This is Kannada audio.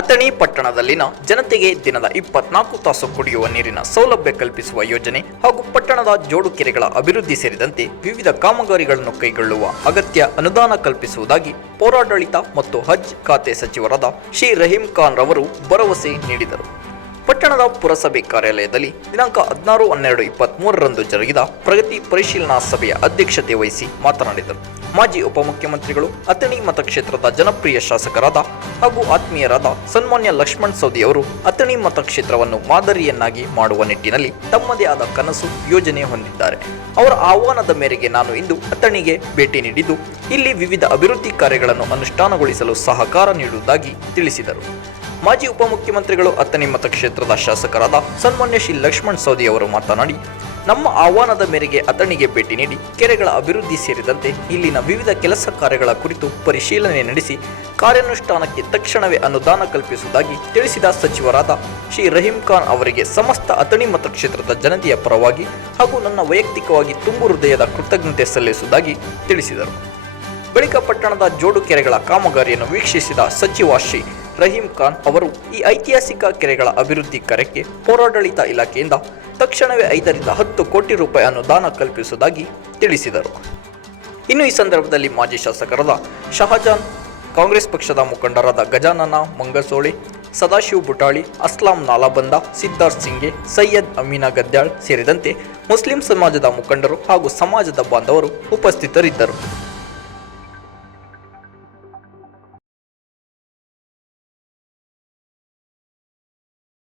ಅಥಣಿ ಪಟ್ಟಣದಲ್ಲಿನ ಜನತೆಗೆ ದಿನದ ಇಪ್ಪತ್ನಾಲ್ಕು ತಾಸು ಕುಡಿಯುವ ನೀರಿನ ಸೌಲಭ್ಯ ಕಲ್ಪಿಸುವ ಯೋಜನೆ ಹಾಗೂ ಪಟ್ಟಣದ ಜೋಡು ಕೆರೆಗಳ ಅಭಿವೃದ್ಧಿ ಸೇರಿದಂತೆ ವಿವಿಧ ಕಾಮಗಾರಿಗಳನ್ನು ಕೈಗೊಳ್ಳುವ ಅಗತ್ಯ ಅನುದಾನ ಕಲ್ಪಿಸುವುದಾಗಿ ಪೌರಾಡಳಿತ ಮತ್ತು ಹಜ್ ಖಾತೆ ಸಚಿವರಾದ ಶ್ರೀ ರಹೀಂ ಖಾನ್ ರವರು ಭರವಸೆ ನೀಡಿದರು. ಪಟ್ಟಣದ ಪುರಸಭೆ ಕಾರ್ಯಾಲಯದಲ್ಲಿ ದಿನಾಂಕ ಹದಿನಾರು, ಹನ್ನೆರಡು ಇಪ್ಪತ್ತ್ಮೂರರಂದು ಜರುಗಿದ ಪ್ರಗತಿ ಪರಿಶೀಲನಾ ಸಭೆಯ ಅಧ್ಯಕ್ಷತೆ ವಹಿಸಿ ಮಾತನಾಡಿದರು. ಮಾಜಿ ಉಪಮುಖ್ಯಮಂತ್ರಿಗಳು, ಅಥಣಿ ಮತಕ್ಷೇತ್ರದ ಜನಪ್ರಿಯ ಶಾಸಕರಾದ ಹಾಗೂ ಆತ್ಮೀಯರಾದ ಸನ್ಮಾನ್ಯ ಲಕ್ಷ್ಮಣ್ ಸೌದಿ ಅವರು ಅಥಣಿ ಮತಕ್ಷೇತ್ರವನ್ನು ಮಾದರಿಯನ್ನಾಗಿ ಮಾಡುವ ನಿಟ್ಟಿನಲ್ಲಿ ತಮ್ಮದೇ ಆದ ಕನಸು ಯೋಜನೆ ಹೊಂದಿದ್ದಾರೆ. ಅವರ ಆಹ್ವಾನದ ಮೇರೆಗೆ ನಾನು ಇಂದು ಅಥಣಿಗೆ ಭೇಟಿ ನೀಡಿದ್ದು, ಇಲ್ಲಿ ವಿವಿಧ ಅಭಿವೃದ್ಧಿ ಕಾರ್ಯಗಳನ್ನು ಅನುಷ್ಠಾನಗೊಳಿಸಲು ಸಹಕಾರ ನೀಡುವುದಾಗಿ ತಿಳಿಸಿದರು. ಮಾಜಿ ಉಪಮುಖ್ಯಮಂತ್ರಿಗಳು ಅಥಣಿ ಮತಕ್ಷೇತ್ರದ ಶಾಸಕರಾದ ಸನ್ಮಾನ್ಯ ಶ್ರೀ ಲಕ್ಷ್ಮಣ್ ಸೌದಿ ಅವರು ಮಾತನಾಡಿ, ನಮ್ಮ ಆಹ್ವಾನದ ಮೇರೆಗೆ ಅಥಣಿಗೆ ಭೇಟಿ ನೀಡಿ ಕೆರೆಗಳ ಅಭಿವೃದ್ಧಿ ಸೇರಿದಂತೆ ಇಲ್ಲಿನ ವಿವಿಧ ಕೆಲಸ ಕಾರ್ಯಗಳ ಕುರಿತು ಪರಿಶೀಲನೆ ನಡೆಸಿ ಕಾರ್ಯಾನುಷ್ಠಾನಕ್ಕೆ ತಕ್ಷಣವೇ ಅನುದಾನ ಕಲ್ಪಿಸುವುದಾಗಿ ತಿಳಿಸಿದ ಸಚಿವರಾದ ಶ್ರೀ ರಹೀಂ ಖಾನ್ ಅವರಿಗೆ ಸಮಸ್ತ ಅಥಣಿ ಮತಕ್ಷೇತ್ರದ ಜನತೆಯ ಪರವಾಗಿ ಹಾಗೂ ನನ್ನ ವೈಯಕ್ತಿಕವಾಗಿ ತುಂಬು ಹೃದಯದ ಕೃತಜ್ಞತೆ ಸಲ್ಲಿಸುವುದಾಗಿ ತಿಳಿಸಿದರು. ಬಳಿಕ ಪಟ್ಟಣದ ಜೋಡು ಕೆರೆಗಳ ಕಾಮಗಾರಿಯನ್ನು ವೀಕ್ಷಿಸಿದ ಸಚಿವ ಶ್ರೀ ರಹೀಂ ಖಾನ್ ಅವರು ಈ ಐತಿಹಾಸಿಕ ಕೆರೆಗಳ ಅಭಿವೃದ್ಧಿ ಕಾರ್ಯಕ್ಕೆ ಪೌರಾಡಳಿತ ಇಲಾಖೆಯಿಂದ ತಕ್ಷಣವೇ ಐದರಿಂದ ಹತ್ತು ಕೋಟಿ ರೂಪಾಯಿ ಅನುದಾನ ಕಲ್ಪಿಸುವುದಾಗಿ ತಿಳಿಸಿದರು. ಇನ್ನು ಈ ಸಂದರ್ಭದಲ್ಲಿ ಮಾಜಿ ಶಾಸಕರಾದ ಶಹಜಾನ್, ಕಾಂಗ್ರೆಸ್ ಪಕ್ಷದ ಮುಖಂಡರಾದ ಗಜಾನನ, ಮಂಗಸೋಳಿ, ಸದಾಶಿವ್ ಬುಟಾಳಿ ಅಸ್ಲಾಂ ನಾಲಾಬಂದ ಸಿದ್ಧಾರ್ಥ್ ಸಿಂಗೆ, ಸೈಯದ್ ಅಮೀನಾ ಗದ್ಯಾಳ್ ಸೇರಿದಂತೆ ಮುಸ್ಲಿಂ ಸಮಾಜದ ಮುಖಂಡರು ಹಾಗೂ ಸಮಾಜದ ಬಾಂಧವರು ಉಪಸ್ಥಿತರಿದ್ದರು.